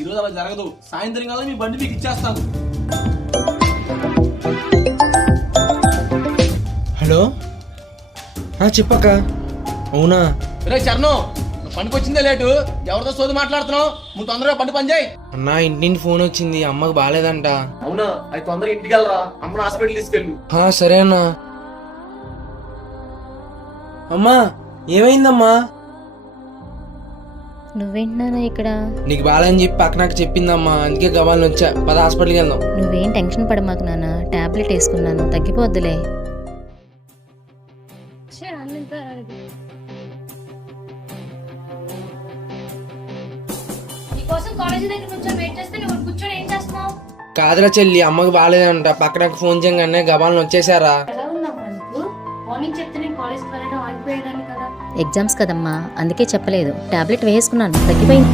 ఈ రోజు అలా జరగదు. సాయంత్రం కల్లా మీ బండి మీకు ఇచ్చేస్తాను. హలో చెప్పక్క. అవునా? రే చరణం, పనికి వచ్చిందే లేటు, ఎవరితో సోది మాట్లాడుతున్నావు? నువ్వు తొందరగా పని చేయి. అన్నా ఇంటి నుండి ఫోన్ వచ్చింది, అమ్మకు బాగాలేదంట. అవునా? అయితే తొందరగా ఇంటికి వెళ్ళరా, అమ్మను హాస్పిటల్ తీసుకెళ్ళు. సరే అన్నా. అమ్మా ఏమైందమ్మా? నువ్వేంటన్నా ఇక్కడ? నీకు బాగాలని చెప్పి పక్క నాకు చెప్పిందమ్మా, అందుకే గబాలను వచ్చా. పద హాస్పిటల్కి వెళ్దాం. నువ్వేం టెన్షన్ పడమాకు నాన్న, టాబ్లెట్ వేసుకున్నాను, తగ్గిపోద్దులే. కాదురా చెల్లి, అమ్మకి బాగాలేదంట. పక్క నాకు ఫోన్ చేయగానే గబాలను వచ్చేసారా. ఎగ్జామ్స్ కదమ్మా, అందుకే చెప్పలేదు. టాబ్లెట్ వేసుకున్నాను, తగ్గిపోయింది.